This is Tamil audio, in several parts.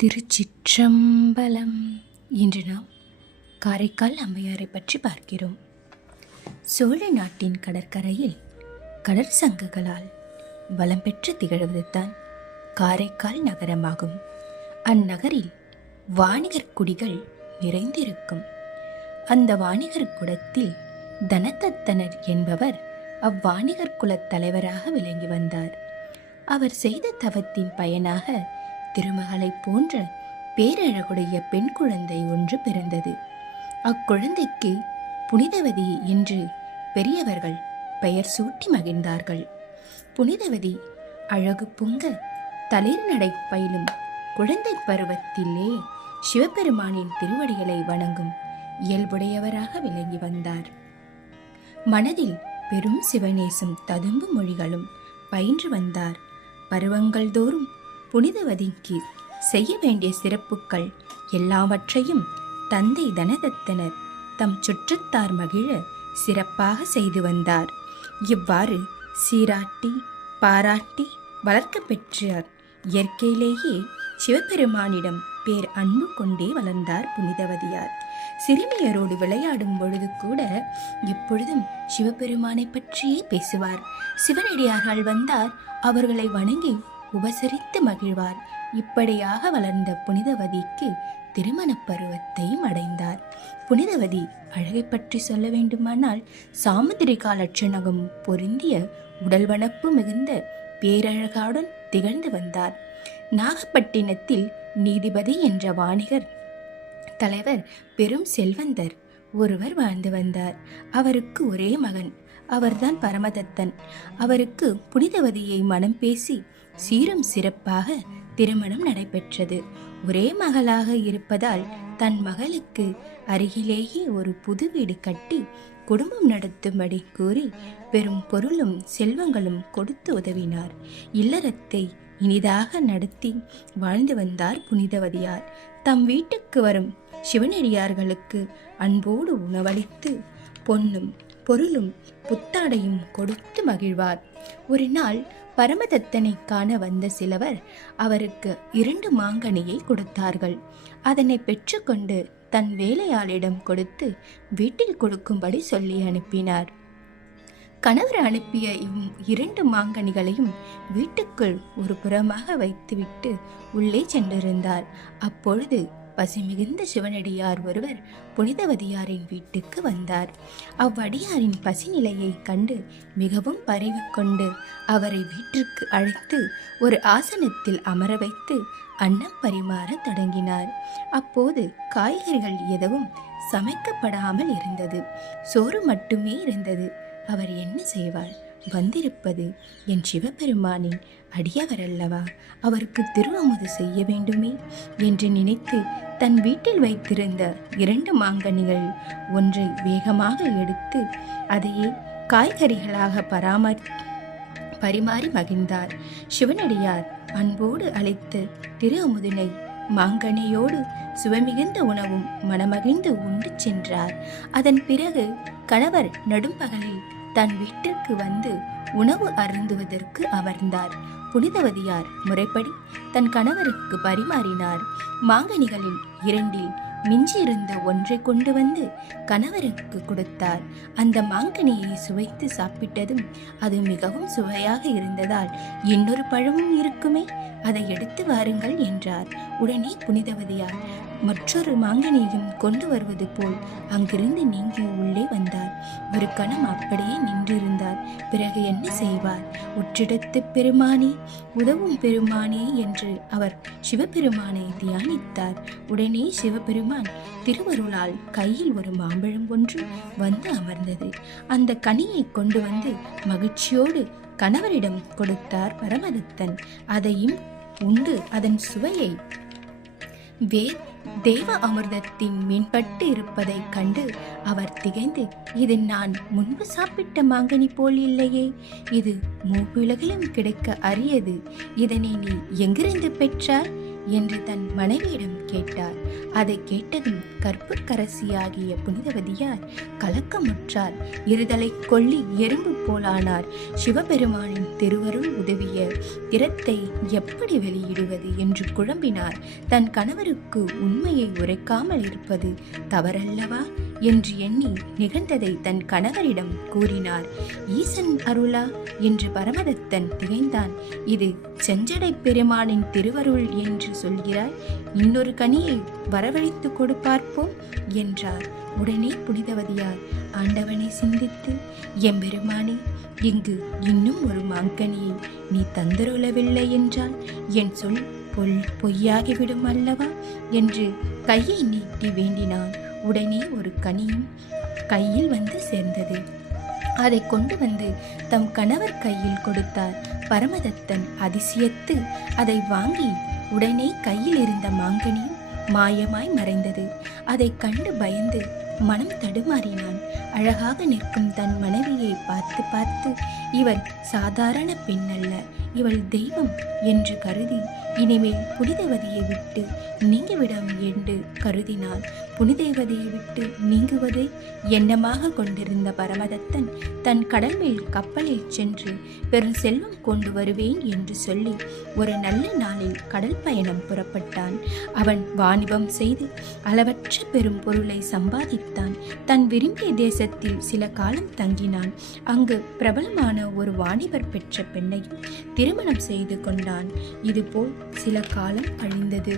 திருச்சிற்றம்பலம். இன்று நாம் காரைக்கால் அம்மையாரை பற்றி பார்க்கிறோம். சோழ நாட்டின் கடற்கரையில் கடற்சங்குகளால் வளம் பெற்று திகழ்வதுதான் காரைக்கால் நகரமாகும். அந்நகரில் வாணிகர் குடிகள் நிறைந்திருக்கும். அந்த வாணிகர் குலத்தில் தனதத்தனர் என்பவர் அவ்வாணிகர் குலத் தலைவராக விளங்கி வந்தார். அவர் செய்த தவத்தின் பயனாக திருமகளை போன்ற பேரழகுடைய பெண் குழந்தை ஒன்று பிறந்தது. அக்குழந்தைக்கு புனிதவதி என்று பெரியவர்கள் பெயர் சூட்டி மகிழ்ந்தார்கள். புனிதவதி அழகு பொங்க தளிர் நடை பயிலும் குழந்தை பருவத்திலே சிவபெருமானின் திருவடிகளை வணங்கும் இயல்புடையவராக விளங்கி வந்தார். மனதில் பெரும் சிவநேசம் ததும்பும் மொழிகளும் பயின்று வந்தார். பருவங்கள் தோறும் புனிதவதிக்கு செய்ய வேண்டிய சிறப்புகள் எல்லாவற்றையும் தந்தை தனதத்தனர் தம் சுற்றத்தார் மகிழ சிறப்பாக செய்து வந்தார். இவ்வாறு சீராட்டி பாராட்டி வளர்க்க பெற்றார். இயற்கையிலேயே சிவபெருமானிடம் பேர் அன்பு கொண்டே வளர்ந்தார் புனிதவதியார். சிறுமியரோடு விளையாடும் பொழுது கூட எப்பொழுதும் சிவபெருமானை பற்றியே பேசுவார். சிவனடியார்கள் வந்தார், அவர்களை வணங்கி உபசரித்து மகிழ்வார். இப்படியாக வளர்ந்த புனிதவதிக்கு திருமண பருவத்தையும் அடைந்தார். புனிதவதி அழகை பற்றி சொல்ல வேண்டுமானால் சாமுத்திரிகா லட்சணகம் பொருந்திய உடல் வனப்பு மிகுந்த பேரழகாவுடன் திகழ்ந்து வந்தார். நாகப்பட்டினத்தில் நீதிபதி என்ற வாணிகர் தலைவர் பெரும் செல்வந்தர் ஒருவர் வாழ்ந்து வந்தார். அவருக்கு ஒரே மகன், அவர்தான் பரமதத்தன். அவருக்கு புனிதவதியை மனம் பேசி சீரும் சிறப்பாக திருமணம் நடைபெற்றது. ஒரே மகளாக இருப்பதால் தன் மகளுக்கு அருகிலேயே ஒரு புது வீடு கட்டி குடும்பம் நடத்தும்படி கூறி பெரும் பொருளும் செல்வங்களும் கொடுத்து உதவினார். இல்லறத்தை இனிதாக நடத்தி வாழ்ந்து வந்தார் புனிதவதியார். தம் வீட்டுக்கு வரும் சிவனடியார்களுக்கு அன்போடு உணவளித்து பொன்னும் பொருளும் புத்தாடையும் கொடுத்து மகிழ்வார். ஒரு நாள் பரமதத்தனை காண வந்த சிலவர் அவருக்கு 2 மாங்கனியை கொடுத்தார்கள். அதனை பெற்றுக்கொண்டு தன் வேலையாளிடம் கொடுத்து வீட்டில் கொடுக்கும்படி சொல்லி அனுப்பினார். கணவர் அனுப்பிய 2 மாங்கனிகளையும் வீட்டுக்குள் ஒரு புறமாக வைத்துவிட்டு உள்ளே சென்றிருந்தார். அப்பொழுது பசி மிகுந்த சிவனடியார் ஒருவர் புனிதவதியாரின் வீட்டுக்கு வந்தார். அவ்வடியாரின் பசி நிலையை கண்டு மிகவும் பரிவு கொண்டு அவரை வீட்டிற்கு அழைத்து ஒரு ஆசனத்தில் அமர வைத்து அன்னம் பரிமாற தொடங்கினார். அப்போது காய்கறிகள் எதுவும் சமைக்கப்படாமல் இருந்தது. சோறு மட்டுமே இருந்தது. அவர் என்ன செய்வார்? வந்திருப்பது என் சிவபெருமானின் அடியவரல்லவா, அவருக்கு திருவமுது செய்ய வேண்டுமே என்று நினைத்து தன் வீட்டில் வைத்திருந்த 2 மாங்கனிகள் ஒன்றை வேகமாக எடுத்து அதையே காய்கறிகளாக பரிமாறி மகிழ்ந்தார். சிவனடியார் அன்போடு அழைத்து திரு அமுதினை மாங்கனியோடு சுவைமிகுந்த உணவும் மனமகிழ்ந்து உண்டு சென்றார். அதன் பிறகு கணவர் நடும்பகலில் தன் வீட்டிற்கு வந்து உணவு அருந்துவதற்கு அமர்ந்தார். புனிதவதியார் முறைப்படி தன் கணவருக்கு பரிமாறினார். மாங்கனிகளில் 2இல் மிஞ்சியிருந்த ஒன்றை கொண்டு வந்து கணவருக்கு கொடுத்தார். அந்த மாங்கனியை சுவைத்து சாப்பிட்டதும் அது மிகவும் சுவையாக இருந்ததால் இன்னொரு பழமும் இருக்குமே, அதை எடுத்து வாருங்கள் என்றார். உடனே புனிதவதியார் மற்றொரு மாங்கனியையும் கொண்டு வருவது போல் அங்கிருந்து நீங்கி உள்ளே வந்தார். ஒரு கணம் அப்படியே நின்றிருந்தார். பிறகு என்ன செய்வார்? உற்றிடத்து பெருமானே, உதவும் பெருமானே என்று அவர் சிவபெருமானை தியானித்தார். உடனே சிவபெருமான் திருவருளால் கையில் ஒரு மாம்பழம் ஒன்று வந்து அமர்ந்தது. அந்த கனியை கொண்டு வந்து மகிழ்ச்சியோடு கணவரிடம் கொடுத்தார் பரமதத்தன். அதையும் உண்டு அதன் சுவையை தேவ அமிர்தத்தின் மீன்பட்டு இருப்பதை கண்டு அவர் திகைந்து, இது நான் முன்பு சாப்பிட்ட மாங்கனி போல் இல்லையே, இது மூவுலகிலும் கிடைக்க அரியது, இதனை நீ எங்கிருந்து பெற்றாய் என்று தன் மனைவியிடம் கேட்டார். அதை கேட்டதும் கற்புக்கரசியாகிய புனிதவதியார் கலக்கமுற்றார். இருதலை கொள்ளி எறும்பு போலானார். சிவபெருமானின் திருவருள் உதவிய திறத்தை எப்படி வெளியிடுவது என்று குழம்பினார். தன் கணவருக்கு உண்மையை உரைக்காமல் இருப்பது தவறல்லவா என்று எண்ணி நிகழ்ந்ததை தன் கணவரிடம் கூறினார். ஈசன் அருளா என்று பரமதத்தன் திகைந்தான். இது செஞ்சடை பெருமானின் திருவருள் என்று சொல்கிறாய், இன்னொரு கனியை வரவழைத்து கொடுப்பார்ப்போம் என்றார். உடனே புனிதவதியார் ஆண்டவனை சிந்தித்து, எம்பெருமானே, இங்கு இன்னும் ஒரு மாங்கனியை நீ தந்தருளவில்லை என்றால் என் சொல் பொய்யாகிவிடும் அல்லவா என்று கையை நீட்டி வேண்டினான். உடனே ஒரு கனியும் கையில் வந்து சேர்ந்தது. அதை கொண்டு வந்து தம் கணவர் கையில் கொடுத்தார். பரமதத்தன் அதிசயத்து அதை வாங்கி உடனே கையில் இருந்த மாங்கனியும் மாயமாய் மறைந்தது. அதை கண்டு பயந்து மனம் தடுமாறினான். அழகாக நிற்கும் தன் மனைவியை பார்த்து பார்த்து இவள் சாதாரண பெண் அல்ல, இவள் தெய்வம் என்று கருதி இனிமேல் புனிதவதியை விட்டு நீங்கிவிடும் என்று கருதினாள். புனிதவதியை விட்டு நீங்குவதை எண்ணமாக கொண்டிருந்த பரமதத்தன் தன் கடல்மேல் கப்பலில் சென்று பெரும் செல்வம் கொண்டு வருவேன் என்று சொல்லி ஒரு நல்ல நாளில் கடல் பயணம் புறப்பட்டான். அவன் வாணிபம் செய்து அளவற்ற பெரும் பொருளை சம்பாதித்தான். தன் விரும்பிய தேசத்தில் சில காலம் தங்கினான். அங்கு பிரபலமான ஒரு வாணிபர் பெற்ற பெண்ணையும் திருமணம் செய்து கொண்டான். இதுபோல் சில காலம் கழிந்தது.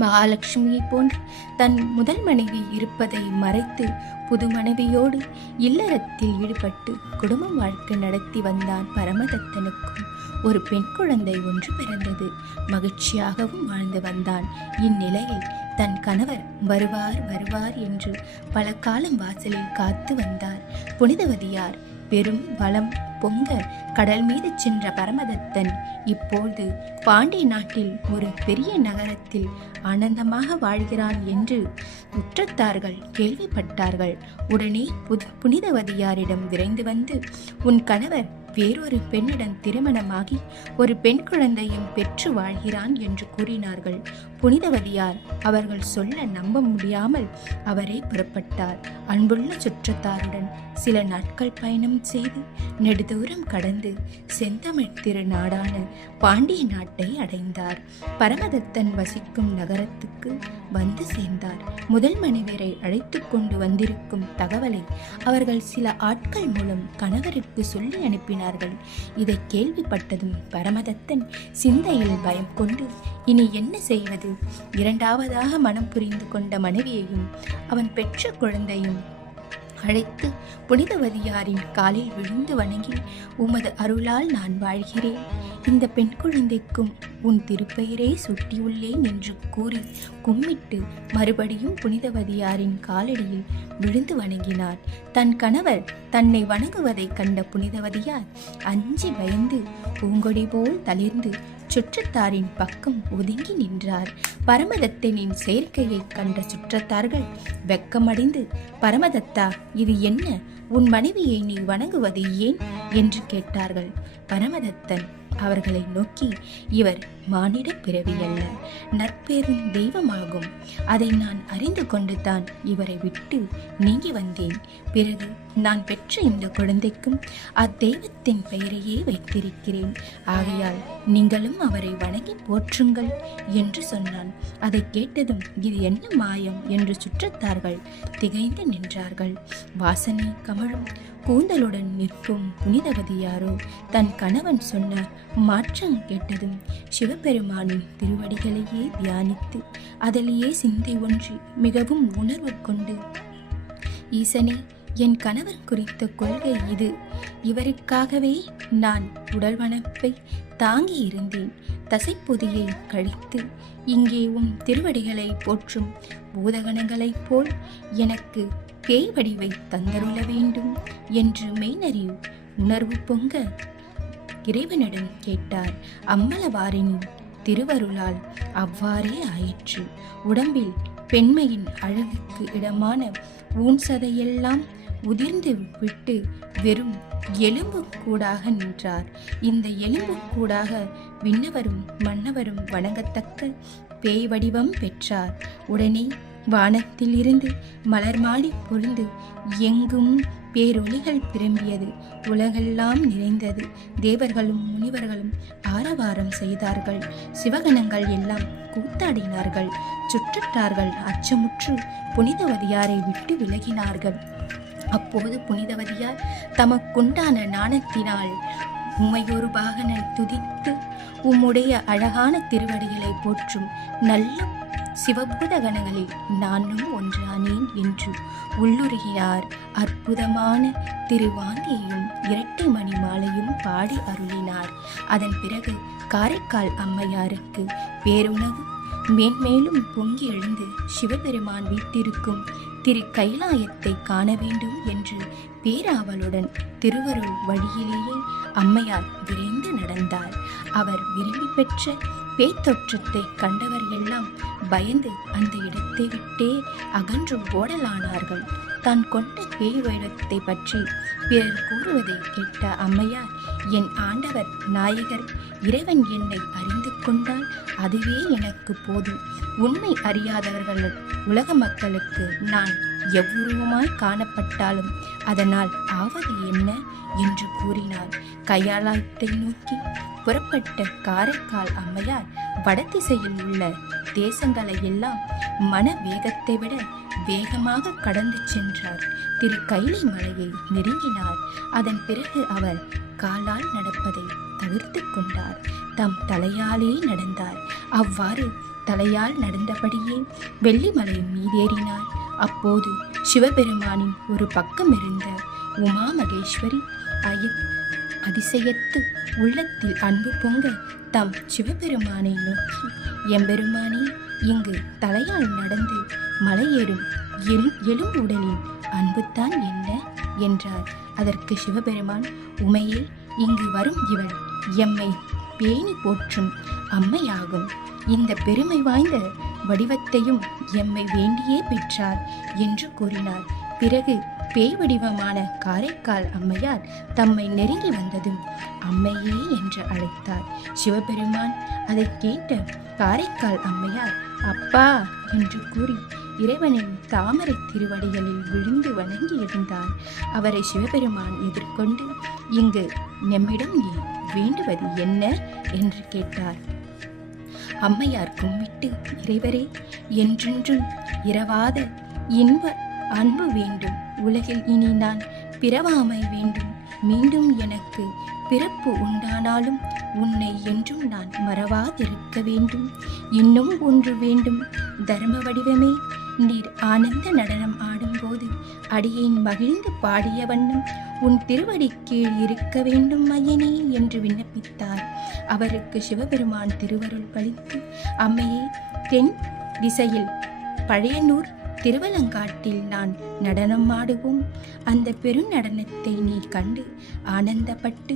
மகாலட்சுமியை போன்று தன் முதல் மனைவி இருப்பதை மறைத்து புது மனைவியோடு இல்லறத்தில் ஈடுபட்டு குடும்ப வாழ்க்கை நடத்தி வந்தான். பரமதத்தனுக்கும் ஒரு பெண் குழந்தை ஒன்று பிறந்தது. மகிழ்ச்சியாகவும் வாழ்ந்து வந்தான். இந்நிலையில் தன் கணவர் வருவார் என்று பல காலம் வாசலில் காத்து வந்தார். புனிதவதியார் பெரும் வளம் பொங்க கடல் மீது சென்ற பரமதத்தன் இப்போது பாண்டிய நாட்டில் ஒரு பெரிய நகரத்தில் ஆனந்தமாக வாழ்கிறான் என்று உற்றத்தார்கள் கேள்விப்பட்டார்கள். உடனே புனிதவதியாரிடம் விரைந்து வந்து, உன் கணவர் வேறொரு பெண்ணுடன் திருமணமாகி ஒரு பெண் குழந்தையும் பெற்று வாழ்கிறான் என்று கூறினார்கள். புனிதவதியார் அவர்கள் சொல்ல நம்ப முடியாமல் அவரே புறப்பட்டார். அன்புள்ள சுற்றத்தாருடன் சில நாட்கள் பயணம் செய்து நெடுதூரம் கடந்து செந்தமிழ் திருநாடான பாண்டிய நாட்டை அடைந்தார். பரமதத்தன் வசிக்கும் நகரத்துக்கு வந்து சேர்ந்தார். முதல் மனைவரை அழைத்து கொண்டு வந்திருக்கும் தகவலை அவர்கள் சில ஆட்கள் மூலம் கணவருக்கு சொல்லி அனுப்பினார்கள். இதை கேள்விப்பட்டதும் பரமதத்தன் சிந்தையில் பயம் கொண்டு இனி என்ன செய்வது? இரண்டாவதாக மனம் புரிந்து கொண்ட மனைவியையும் அவன் பெற்ற குழந்தையும் அழைத்து புனிதவதியாரின் காலில் விழுந்து வணங்கி, உமது அருளால் நான் வாழ்கிறேன், இந்த பெண் குழந்தைக்கும் உன் திருப்பெயரே சுட்டியுள்ளேன் என்று கூறி கும்மிட்டு மறுபடியும் புனிதவதியாரின் காலடியில் விழுந்து வணங்கினார். தன் கணவர் தன்னை வணங்குவதை கண்ட புனிதவதியார் அஞ்சி பயந்து பூங்கொடி போல் தளிர்ந்து சுற்றத்தாரின் பக்கம் ஒதுங்கி நின்றார். பரமதத்தனின் செயற்கையை கண்ட சுற்றத்தார்கள் வெக்கமடைந்து, பரமதத்தா, இது என்ன? உன் மனைவியை நீ வணங்குவது ஏன் என்று கேட்டார்கள். பரமதத்தன் அவர்களை நோக்கி, இவர் மானிட பிறவி அல்ல, நற்பெரும் தெய்வமாகும். அதை நான் அறிந்து கொண்டுதான் இவரை விட்டு நீங்கி வந்தேன். பிறகு நான் பெற்ற இந்த குழந்தைக்கும் அத்தெய்வத்தின் பெயரையே வைத்திருக்கிறேன். ஆகையால் நீங்களும் அவரை வணங்கி போற்றுங்கள் என்று சொன்னான். அதை கேட்டதும் இது என்ன மாயம் என்று சுற்றத்தார்கள் திகைந்து நின்றார்கள். வாசனை கமழும் கூந்தலுடன் நிற்கும் புனிதவதியாரோ தன் கணவன் சொன்ன மாற்றம் கேட்டதும் சிவபெருமானின் திருவடிகளையே தியானித்து அதிலேயே சிந்தை ஒன்றி மிகவும் உணர்வு கொண்டு, ஈசனே, என் கணவர் குறித்த கொள்கை இது. இவருக்காகவே நான் உடல் வனப்பை தாங்கி இருந்தேன். தசைப்பொதியை கழித்து இங்கே உன் திருவடிகளை போற்றும் பூதகணங்களைப் போல் எனக்கு பேய் வடிவை தந்தருள வேண்டும் என்று மெய்நறி உணர்வு பொங்க இறைவனிடம் கேட்டார். அம்மலவாரின் திருவருளால் அவ்வாறே ஆயிற்று. உடம்பில் பெண்மையின் அழகுக்கு இடமான ஊன் சதையெல்லாம் உதிர்ந்து விட்டு வெறும் எலும்பு கூடாக நின்றார். இந்த எலும்பு கூடாக விண்ணவரும் மன்னவரும் வணங்கத்தக்க பேய் வடிவம் பெற்றார். உடனே வானத்தில் இருந்து மலர் மாடி பொழிந்து எங்கும் பேரொளிகள் பிரம்பியது. உலகெல்லாம் நிறைந்தது. தேவர்களும் முனிவர்களும் ஆரவாரம் செய்தார்கள். சிவகணங்கள் எல்லாம் கூத்தாடினார்கள். சுற்றத்தார்கள் அச்சமுற்று புனிதவதியாரை விட்டு விலகினார்கள். அப்போது புனிதவதியார் தமக்குண்டான நாணத்தினால் உம்மையொரு பாகனை துதித்து உம்முடைய அழகான திருவடிகளை போற்றும் நல்ல சிவபூத கணங்களில் நானும் ஒன்றானேன் என்று உள்ளுருகினார். அற்புதமான திருவாந்தியையும் இரட்டை மணி மாலையும் பாடி அருளினார். அதன் பிறகு காரைக்கால் அம்மையாருக்கு பேருணவு மேன்மேலும் பொங்கி எழுந்து சிவபெருமான் வீட்டிற்கும் திரு கைலாயத்தை காண வேண்டும் என்று பேராவலுடன் திருவருள் வழியிலேயே அம்மையார் விரைந்து நடந்தார். அவர் விரும்பி பெற்ற பேய்த்தொற்றத்தை கண்டவர் எல்லாம் பயந்து அந்த இடத்தை விட்டே அகன்று ஓடலானார்கள். தான் கொண்ட பேய் வேடத்தை பற்றி பிறர் கூறுவதை கேட்ட அம்மையார், என் ஆண்டவர் நாயகர் இறைவன் என்னை அறிந்து கொண்டால் அதுவே எனக்கு போதும். உண்மை அறியாதவர்கள் உலக மக்களுக்கு நான் எவ்வுருவமாய் காணப்பட்டாலும் அதனால் ஆவது என்ன என்று கூறினார். கையாலாயத்தை நோக்கி புறப்பட்ட காரைக்கால் அம்மையார் வடதிசையில் உள்ள தேசங்களை எல்லாம் மன வேகத்தை விட வேகமாக கடந்து சென்றார். திரு கைலை மலையை நெருங்கினார். அதன் பிறகு அவர் காலால் நடப்பதை தவிர்த்து கொண்டார். தம் தலையாலே நடந்தார். அவ்வாறு தலையால் நடந்தபடியே வெள்ளிமலை மீதேறினார். அப்போது சிவபெருமானின் ஒரு பக்கம் இருந்த உமா மகேஸ்வரி அதிசயத்து உள்ளத்தில் அன்பு பொங்க தம் சிவபெருமானை நோக்கி, எம்பெருமானே, இங்கு தலையால் நடந்து மலையேறும் எழும்புடலின் அன்புத்தான் என்ன என்றார். அதற்கு சிவபெருமான், உமையே, இங்கு வரும் இவள் எம்மை பேணி போற்றும் அம்மையாகும். இந்த பெருமை வாய்ந்த வடிவத்தையும் எம்மை வேண்டியே பெற்றார் என்று கூறினார். பிறகு பேய் வடிவமான காரைக்கால் அம்மையார் தம்மை நெருங்கி வந்ததும் அம்மையே என்று அழைத்தார். சிவபெருமான் அதை கேட்ட காரைக்கால் அம்மையார் அப்பா என்று கூறி இறைவனின் தாமரை திருவடிகளில் விழுந்து வணங்கி இருந்தார். அவரை சிவபெருமான் எதிர்கொண்டு, இங்கு நம்மிடம் நீ வேண்டுவது என்ன என்று கேட்டார். அம்மையார் கும்பிட்டு, இறைவரே, என்றென்றும் இரவாத இன்ப அன்பு வேண்டும். உலகில் இனி நான் பிறவாமை வேண்டும். மீண்டும் எனக்கு பிறப்பு உண்டானாலும் உன்னை என்றும் நான் மறவாதிருக்க வேண்டும். இன்னும் ஒன்று வேண்டும். தர்ம வடிவமே, நீர் ஆனந்த நடனம் ஆடும்போது அடியேன் மகிழ்ந்து பாடிய வண்ணம் உன் திருவடி கீழ் இருக்க வேண்டும் ஐயனே என்று விண்ணப்பித்தார். அவருக்கு சிவபெருமான் திருவருள் பளித்து, அம்மையே, தென் திசையில் பழையனூர் திருவலங்காட்டில் நான் நடனம் ஆடுவோம். அந்த பெருநடனத்தை நீ கண்டு ஆனந்தப்பட்டு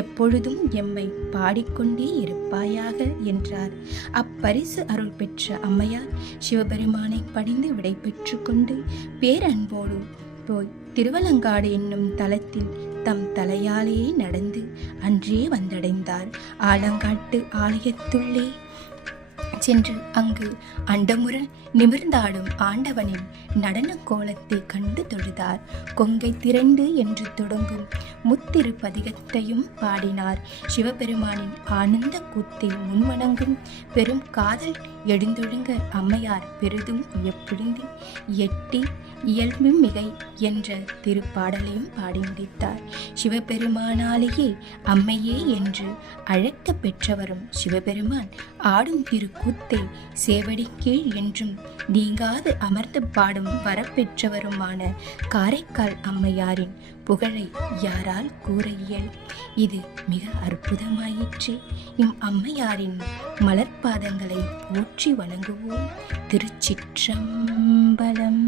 எப்பொழுதும் எம்மை பாடிக்கொண்டே இருப்பாயாக என்றார். அப்பரிசு அருள் பெற்ற அம்மையார் சிவபெருமானை பணிந்து விடை பெற்று கொண்டு பேரன்போடு போய் திருவலங்காடு என்னும் தலத்தில் தம் தலையாலே நடந்து அன்றே வந்தடைந்தார். ஆலங்காட்டு ஆலயத்துள்ளே சென்று அங்கு அண்டமுற நிமிர்ந்தாடும் ஆண்டவனின் நடன கோலத்தை கண்டு தொழுதார். கொங்கை திரண்டு என்று தொடங்கும் முத்திரு பதிகத்தையும் பாடினார். சிவபெருமானின் ஆனந்த கூத்தை முன்வணங்கும் பெரும் காதல் எழுந்தொழுங்க அம்மையார் பெரிதும் வியப்புழுந்தி எட்டி இயல்பு மிகை என்ற திருப்பாடலையும் பாடி முடித்தார். சிவபெருமானாலேயே அம்மையே என்று அழைக்க பெற்றவரும் சிவபெருமான் ஆடும் திருக்கூத்தை சேவடி கீழ் என்றும் நீங்காது அமர்ந்து பாடும் வரப்பெற்றவருமான காரைக்கால் அம்மையாரின் புகழை யாரால் கூற இயல்? இது மிக அற்புதமாயிற்றே. இம் அம்மையாரின் மலர்பாதங்களை போற்றி வணங்குவோம். திருச்சிற்றம்பலம்.